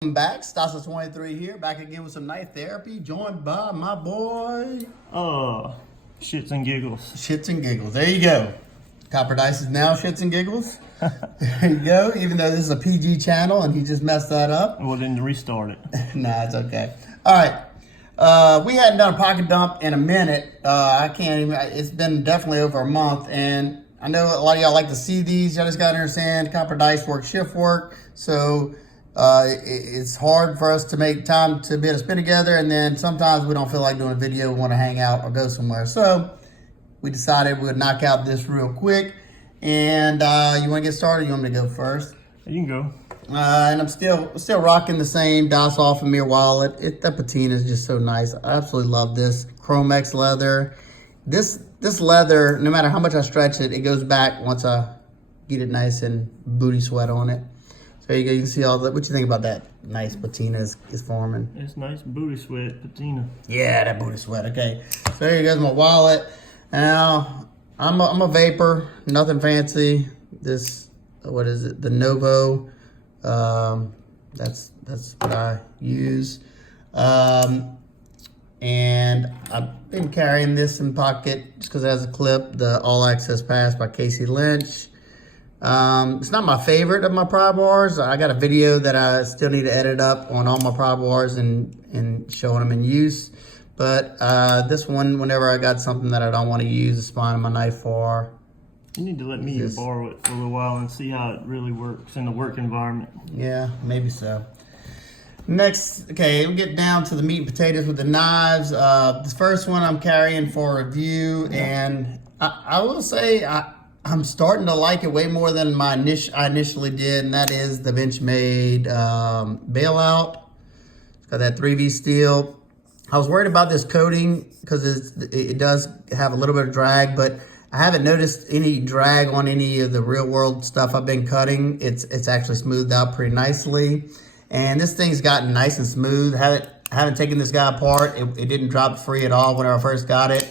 Welcome back, Stasa23 here, back again with some knife therapy, joined by my boy... Shits and Giggles. Shits and Giggles, there you go. Copper Dice is now Shits and Giggles. There you go, even though this is a PG channel and he just messed that up. Well, then restart it. Nah, it's okay. Alright, we hadn't done a pocket dump in a minute. I can't even, it's been definitely over a month, and I know a lot of y'all like to see these. Y'all just gotta understand, Copper Dice work shift work, so it's hard for us to make time to be able to spend together, and then sometimes we don't feel like doing a video, we want to hang out or go somewhere. So we decided we would knock out this real quick. And you want to get started? You want me to go first? You can go. And I'm still rocking the same Das Off Mir wallet. That patina is just so nice. I absolutely love this Chromex leather. This leather, no matter how much I stretch it, it goes back once I get it nice and booty sweat on it. There you go, you can see all the, what you think about that nice patina is forming. It's nice booty sweat patina. Yeah, that booty sweat, okay. So there you goes my wallet. Now, I'm a vapor, nothing fancy. This, what is it, the Novo. That's what I use. And I've been carrying this in pocket just because it has a clip, the All Access Pass by Casey Lynch. It's not my favorite of my pry bars. I got a video that I still need to edit up on all my pry bars and showing them in use. But this one, whenever I got something that I don't want to use the spine of my knife for. You need to let me borrow it for a little while and see how it really works in the work environment. Yeah, maybe so. Next, okay, we'll get down to the meat and potatoes with the knives. This first one I'm carrying for review, and I will say I'm starting to like it way more than I initially did, and that is the Benchmade bailout. It's got that 3V steel. I was worried about this coating because it does have a little bit of drag, but I haven't noticed any drag on any of the real world stuff I've been cutting. It's actually smoothed out pretty nicely, and this thing's gotten nice and smooth. I haven't taken this guy apart. It didn't drop free at all when I first got it,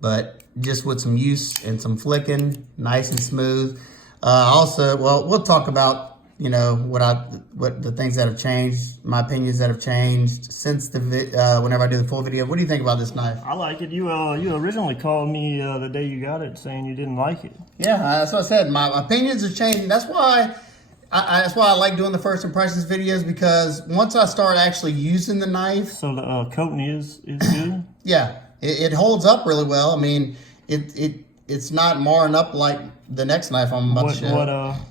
but just with some use and some flicking, nice and smooth. Also, well, we'll talk about, you know, what the things that have changed, my opinions that have changed since the whenever I do the full video. What do you think about this knife? I like it. You originally called me the day you got it saying you didn't like it. Yeah, that's what I said. My opinions are changing. That's why I like doing the first impressions videos, because once I start actually using the knife. So the coating is good? Yeah, it holds up really well. I mean, it's not marring up like the next knife I'm about to show.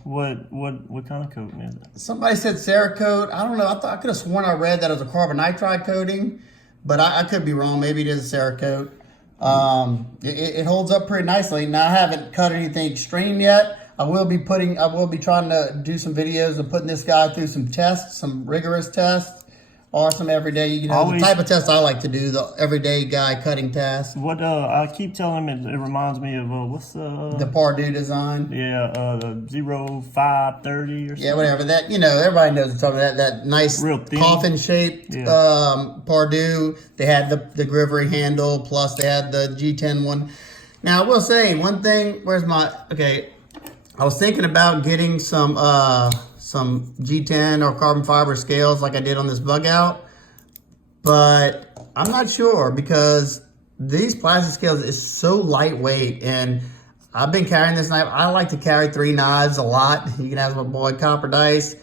What kind of coating is it? Somebody said Cerakote. I don't know. I could have sworn I read that it was a carbon nitride coating, but I could be wrong. Maybe it is a Cerakote. It holds up pretty nicely. Now, I haven't cut anything extreme yet. I will be trying to do some videos of putting this guy through some tests, some rigorous tests, or some everyday, you know, the type of test I like to do, the everyday guy cutting test. What I keep telling him, it reminds me of what's the Pardue design. Yeah, the 0530 or something. Yeah, whatever that. You know, everybody knows it's talking about that nice coffin shaped Pardue. They had the Grivery handle, plus they had the G10 one. Now I will say one thing. I was thinking about getting some G10 or carbon fiber scales like I did on this bug out, but I'm not sure because these plastic scales is so lightweight, and I've been carrying this knife. I like to carry 3 knives a lot. You can ask my boy Copper Dice.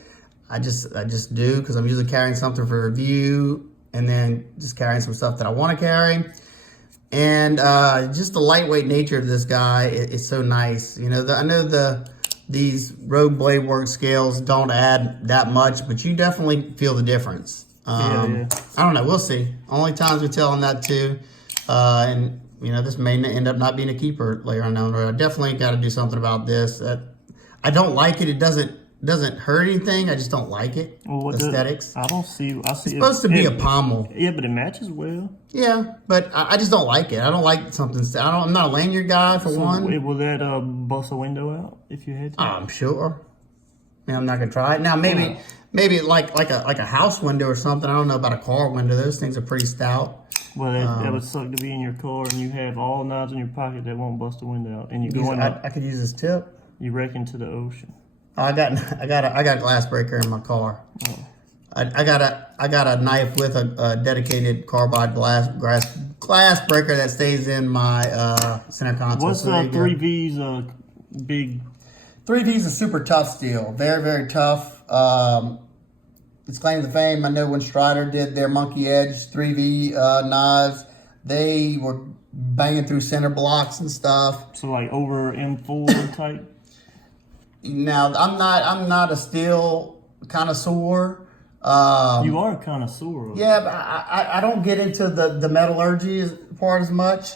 I just do, because I'm usually carrying something for review and then just carrying some stuff that I want to carry. And just the lightweight nature of this guy is so nice. You know, I know these Rogue Blade Works scales don't add that much, but you definitely feel the difference. I don't know. We'll see. Only times we tell on that too. And you know, this may end up not being a keeper later on down the road. I definitely got to do something about this. I don't like it. It doesn't hurt anything. I just don't like it. Well, aesthetics. I see. It's supposed to be a pommel. Yeah, but it matches well. Yeah, but I just don't like it. I don't like something. I'm not a lanyard guy for one. Will that bust a window out if you had to? I'm sure. Yeah, I'm not gonna try it now. Maybe like a house window or something. I don't know about a car window. Those things are pretty stout. Well, that would suck to be in your car and you have all knives in your pocket that won't bust a window out, and you go in. I could use this tip. You wreck into the ocean. I got a glass breaker in my car. I got a knife with a dedicated carbide glass breaker that stays in my center console. What's So there you go. 3V's big? 3V is a super tough steel, very, very tough. It's claim to fame. I know when Strider did their Monkey Edge 3V knives, they were banging through center blocks and stuff. So like over M4 type. Now I'm not a steel connoisseur. You are a connoisseur. Yeah, but I don't get into the metallurgy part as much.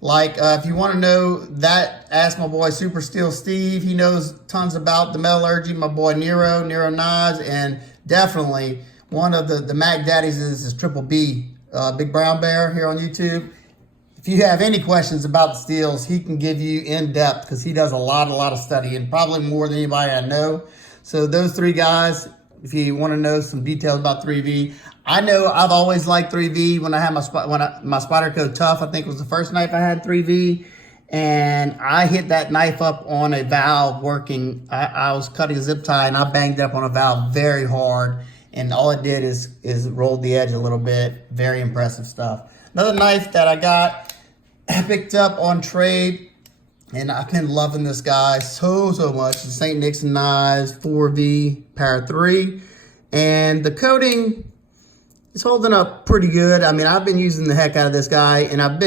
Like, if you want to know that, ask my boy Super Steel Steve. He knows tons about the metallurgy. My boy Nero Knives, and definitely one of the Mac Daddies is Triple B, Big Brown Bear here on YouTube. If you have any questions about the steels, he can give you in depth because he does a lot of studying, probably more than anybody I know. So those three guys, if you want to know some details about 3V, I know I've always liked 3V. When I had my Spyderco Tough, I think was the first knife I had 3V, and I hit that knife up on a valve working. I was cutting a zip tie and I banged up on a valve very hard, and all it did is rolled the edge a little bit. Very impressive stuff. Another knife that I picked up on trade, and I've been loving this guy so much. The St. Nixon Knives 4V Power 3, and the coating is holding up pretty good. I mean, I've been using the heck out of this guy, and I'm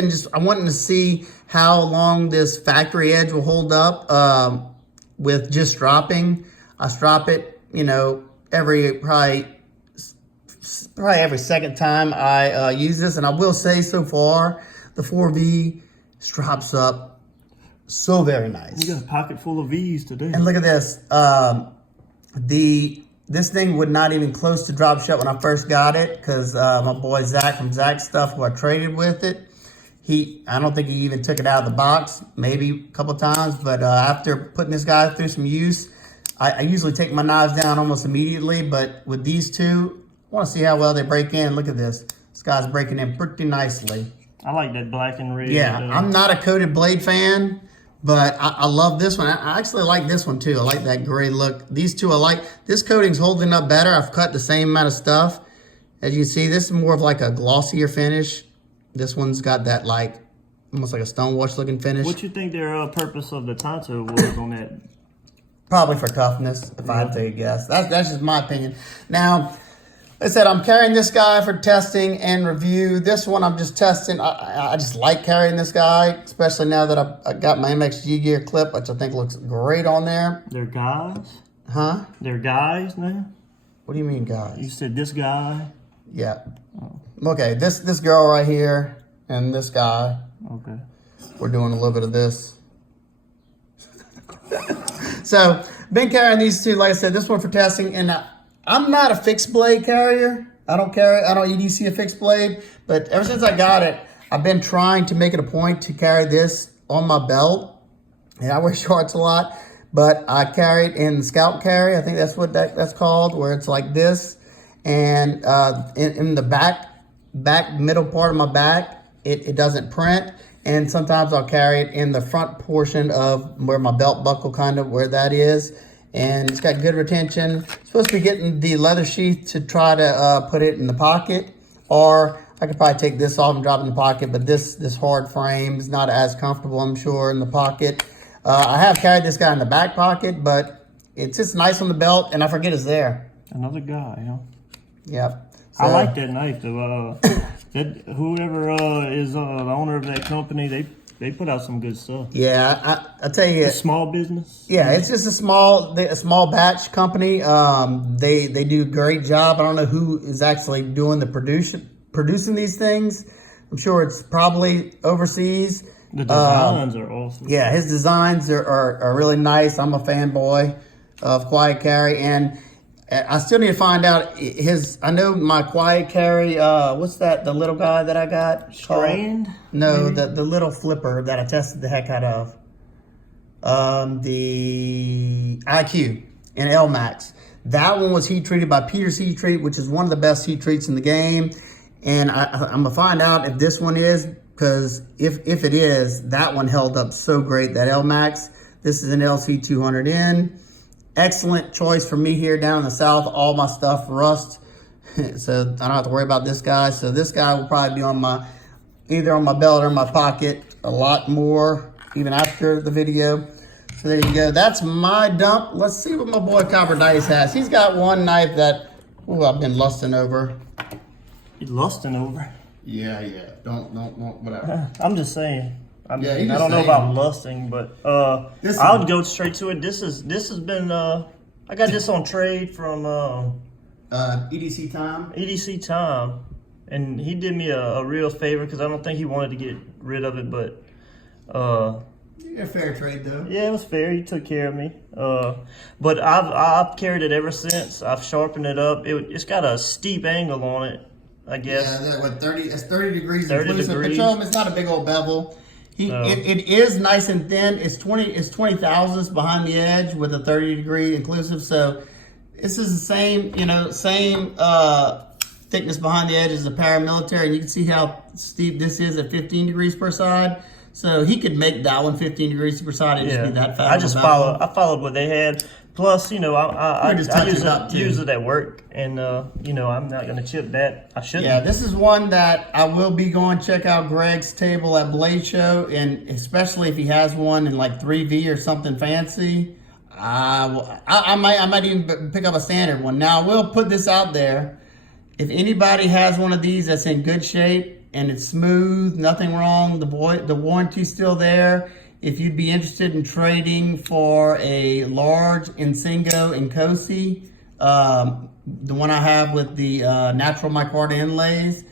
wanting to see how long this factory edge will hold up with just stropping. I strop it, probably every second time I use this, and I will say so far the 4V strops up so very nice. You got a pocket full of V's today. And look at this. This thing would not even close to drop shut when I first got it, because my boy Zach from Zach Stuff, who I traded with it, I don't think he even took it out of the box, maybe a couple times, but after putting this guy through some use, I usually take my knives down almost immediately, but with these two, I want to see how well they break in. Look at this. This guy's breaking in pretty nicely. I like that black and red. Yeah, I'm not a coated blade fan, but I love this one. I actually like this one too. I like that gray look. These two I like. This coating's holding up better. I've cut the same amount of stuff. As you can see, this is more of like a glossier finish. This one's got that almost like a stonewash looking finish. What you think their purpose of the Tonto was on that? Probably for toughness, if I had to take a guess. That's just my opinion. Now, like I said, I'm carrying this guy for testing and review. This one I'm just testing. I just like carrying this guy, especially now that I got my MXG gear clip, which I think looks great on there. They're guys? Huh? They're guys now? What do you mean, guys? You said this guy? Yeah. Oh. Okay, this girl right here and this guy. Okay. We're doing a little bit of this. So, been carrying these two, like I said, this one for testing, and I'm not a fixed blade carrier. I don't EDC a fixed blade, but ever since I got it, I've been trying to make it a point to carry this on my belt. And I wear shorts a lot, but I carry it in scout carry. I think that's what that's called, where it's like this. And in the back middle part of my back, it doesn't print. And sometimes I'll carry it in the front portion of where my belt buckle, kind of where that is. And it's got good retention. It's supposed to be getting the leather sheath to try to put it in the pocket, or I could probably take this off and drop it in the pocket, but this hard frame is not as comfortable, I'm sure, in the pocket. I have carried this guy in the back pocket, but it's just nice on the belt, and I forget it's there. Another guy, huh? Yep. So, I like that knife, though. Whoever is the owner of that company, they put out some good stuff. Yeah, I tell you, a small business. Yeah, it's just a small batch company. They do a great job. I don't know who is actually doing the producing these things. I'm sure it's probably overseas. The designs are awesome. Yeah, his designs are really nice. I'm a fanboy of Quiet Carry, and I still need to find out I know my Quiet Carry, what's that, the little guy that I got? Strand? No, the little flipper that I tested the heck out of. The IQ and LMAX. That one was heat treated by Peter's Heat Treat, which is one of the best heat treats in the game. And I'm gonna find out if this one is, because if it is, that one held up so great, that LMAX. This is an LC200N. Excellent choice for me here down in the South. All my stuff rust so I don't have to worry about this guy. So this guy will probably be on my, either on my belt or my pocket a lot more, even after the video. So there you go. That's my dump. Let's see what my boy Copper Dice has. He's got one knife that, ooh, I've been lusting over. You lusting over? Yeah. Don't, whatever. I'm just saying. I mean, Yeah, I don't know about lusting, but I'll go straight to it. This has been I got this on trade from EDC Time. EDC Time, and he did me a real favor because I don't think he wanted to get rid of it, but A fair trade though. yeah, it was fair. He took care of me. But I've carried it ever since. I've sharpened it up. It's got a steep angle on it, I guess. Yeah, that, what, 30? It's 30 degrees. 30 inclusive. degrees. But show him it's not a big old bevel. It is nice and thin. It's 20 thousandths behind the edge with a 30 degree inclusive. So this is the same, thickness behind the edge as a paramilitary, and you can see how steep this is at 15 degrees per side. So he could make that one 15 degrees per side and just be that fast. I followed what they had. Plus, I use it at work, and I'm not gonna chip that. I shouldn't. Yeah, this is one that I will be going to check out Greg's table at Blade Show, and especially if he has one in like 3V or something fancy. I might even pick up a standard one. Now, I will put this out there. If anybody has one of these that's in good shape and it's smooth, nothing wrong, the warranty's still there. If you'd be interested in trading for a large Insingo Nkosi, the one I have with the natural micarta inlays,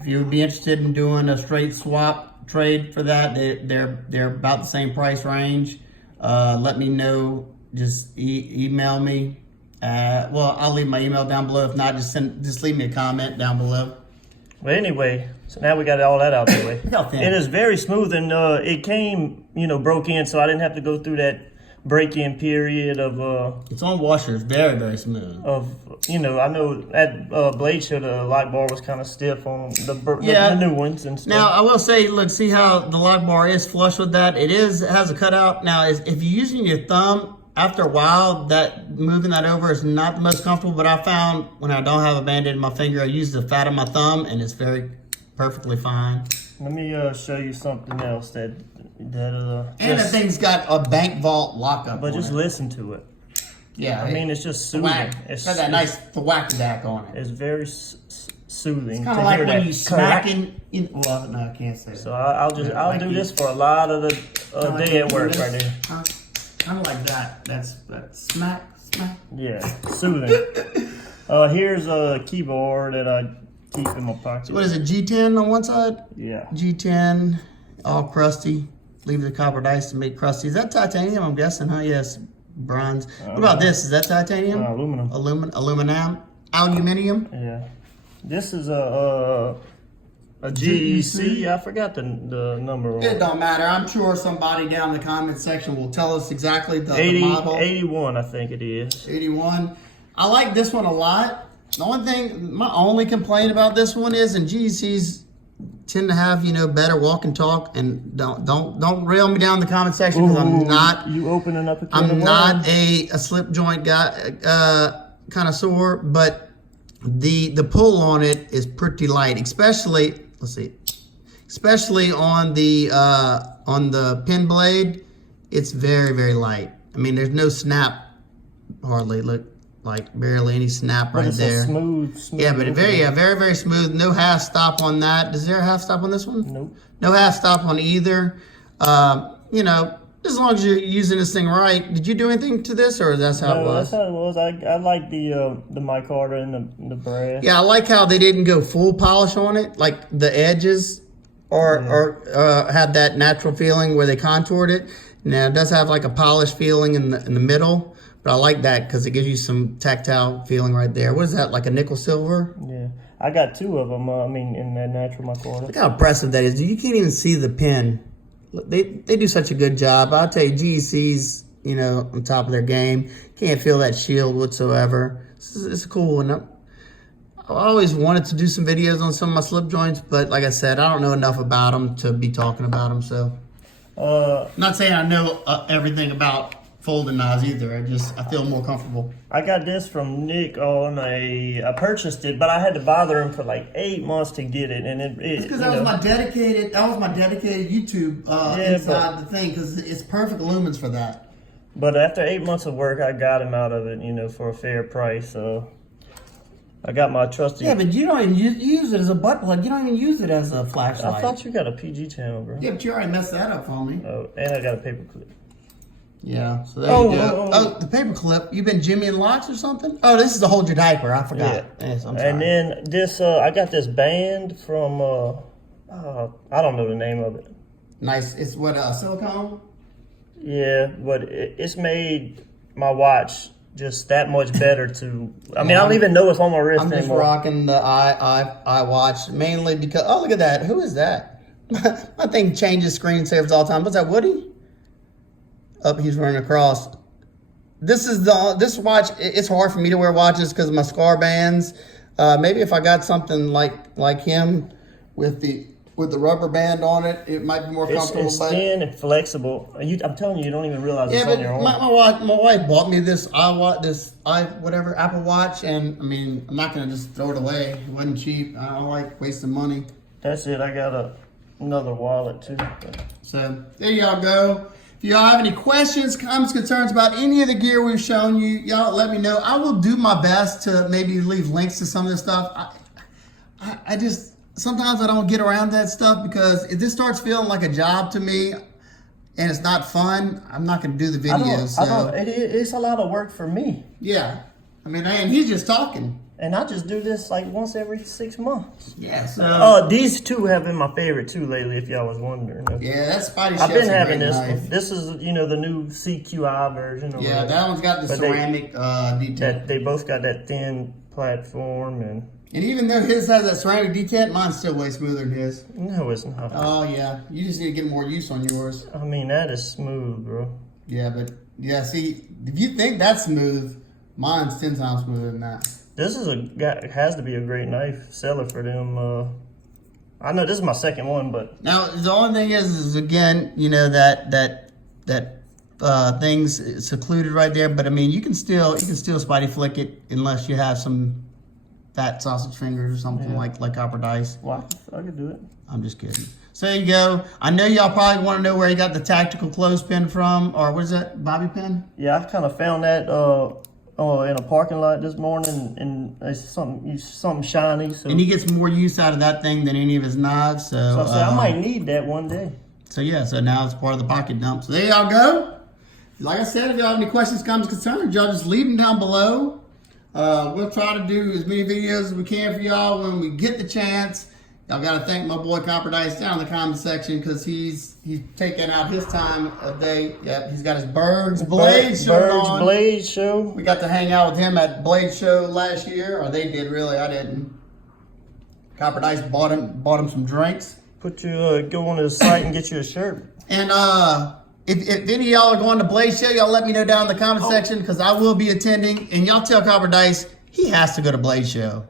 if you would be interested in doing a straight swap trade for that, they're about the same price range. Let me know. Just email me. Well, I'll leave my email down below. If not, just leave me a comment down below. But anyway, so now we got all that out of the way. Look how thin. It is very smooth, and it came, broke in, so I didn't have to go through that break-in period of. It's on washers, very, very smooth. I know at Blade Show the lock bar was kind of stiff on the new ones and stuff. Now I will say, look, see how the lock bar is flush with that. It has a cutout. Now, if you're using your thumb, after a while, that moving that over is not the most comfortable. But I found when I don't have a band-aid in my finger, I use the fat of my thumb, and it's perfectly fine. Let me show you something else and the thing's got a bank vault lockup. But just listen to it. Yeah, I mean, it's just soothing. It's got that nice thwack-a-dack on it. It's very soothing. Kind of like when you smacking. Well, no, I can't say that. So I'll do this for a lot of the day at work right there. Kind of like that. That's smack. Yeah, soothing. Here's a keyboard that I keep in my pocket. So what is it, G10 on one side? Yeah. G10, all crusty. Leave the copper dice to make crusty. Is that titanium? I'm guessing, huh? Yes, bronze. What about this? Is that titanium? Aluminum. Aluminium? Yeah. This is a GEC. I forgot the number. It don't matter. I'm sure somebody down in the comment section will tell us exactly the model. 81, I think it is. 81. I like this one a lot. The only thing, my only complaint about this one is, and GECs tend to have, better walk and talk, and don't rail me down in the comment section because I'm not. You opening up a I'm not a slip joint guy, connoisseur, but the pull on it is pretty light, especially on the pin blade. It's very, very light. I mean, there's no snap hardly. Look, like barely any snap right there. Smooth. Yeah, but very, very smooth. No half stop on that. Is there a half stop on this one? Nope. No half stop on either. As long as you're using this thing right. Did you do anything to this, or that's how it was? That's how it was. I like the micarta and the brass. Yeah, I like how they didn't go full polish on it. Like the edges or have that natural feeling where they contoured it. Now it does have like a polished feeling in the middle, but I like that because it gives you some tactile feeling right there. What is that, like a nickel silver? Yeah, I got two of them. In that natural micarta. Look how impressive that is. You can't even see the pin. They do such a good job. I'll tell you, GEC's, on top of their game. Can't feel that shield whatsoever. It's a cool one. I always wanted to do some videos on some of my slip joints, but like I said, I don't know enough about them to be talking about them. So, not saying I know everything about folding knives either. I feel more comfortable. I got this from Nick I purchased it, but I had to bother him for like 8 months to get it, and it's because that was my dedicated YouTube inside the thing, because it's perfect lumens for that. But after 8 months of work, I got him out of it, for a fair price. So I got my trusty. Yeah, but you don't even use it as a butt plug. You don't even use it as a flashlight. I thought you got a PG channel, bro. Yeah, but you already messed that up for me. Oh, and I got a paper clip. Yeah, so there you go. Oh, the paper clip. You been Jimmy and Locks or something? Oh, this is to hold your diaper. I forgot. Yeah. Yes, I'm sorry. And then this, I got this band from, I don't know the name of it. Nice. It's what, silicone? Yeah, but it's made my watch just that much better to. I mean, I don't even know it's on my wrist I'm just anymore. rocking the iWatch mainly because. Oh, look at that! Who is that? My thing changes screensavers all the time. What's that? Woody? Oh, he's running across. This watch. It's hard for me to wear watches because of my scar bands. Maybe if I got something like him with the rubber band on it, it might be more comfortable. It's thin and flexible. I'm telling you, you don't even realize yeah, it's on your arm. My wife bought me this Apple Watch, and I mean, I'm not gonna just throw it away. It wasn't cheap. I don't like wasting money. That's it. I got another wallet too. So there y'all go. If y'all have any questions, comments, concerns about any of the gear we've shown you, y'all let me know. I will do my best to maybe leave links to some of this stuff. I just, sometimes I don't get around that stuff because if this starts feeling like a job to me and it's not fun, I'm not going to do the videos. It's a lot of work for me. Yeah. I mean, and he's just talking. And I just do this like once every 6 months. Yeah. So, these two have been my favorite too lately, if y'all was wondering. Yeah, that's Spidey. I've been having this one. This is, the new CQI version. Yeah, that one's got the ceramic detail. They both got that thin platform. And even though his has that ceramic detail, mine's still way smoother than his. No, it's not. Oh, yeah. You just need to get more use on yours. I mean, that is smooth, bro. Yeah, but, see, if you think that's smooth, mine's 10 times smoother than that. This has to be a great knife seller for them. I know this is my second one, but now the only thing is again, that thing's secluded right there. But I mean, you can still Spidey flick it unless you have some fat sausage fingers or something like copper dice. Well, I could do it. I'm just kidding. So there you go. I know y'all probably want to know where you got the tactical clothespin from, or what is that, bobby pin? Yeah, I kind of found that. In a parking lot this morning, and it's something shiny. So. And he gets more use out of that thing than any of his knives. So I said I might need that one day. So yeah, so now it's part of the pocket dump. So there y'all go. Like I said, if y'all have any questions, comments, concerns, y'all just leave them down below. We'll try to do as many videos as we can for y'all when we get the chance. Y'all gotta thank my boy Copper Dice down in the comment section because he's taking out his time a day. Yep, he's got his Berg's Blade show on. Blade show. We got to hang out with him at Blade Show last year, or they did really. I didn't. Copper Dice bought him some drinks. Go on his site and get you a shirt. And if any of y'all are going to Blade Show, y'all let me know down in the comment section because I will be attending. And y'all tell Copper Dice he has to go to Blade Show.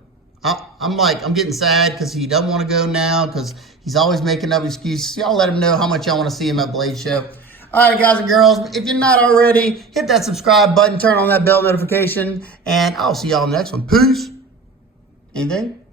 I'm getting sad because he doesn't want to go now because he's always making up excuses. Y'all let him know how much y'all want to see him at Blade Show. All right, guys and girls, if you're not already, hit that subscribe button, turn on that bell notification, and I'll see y'all in the next one. Peace. Anything?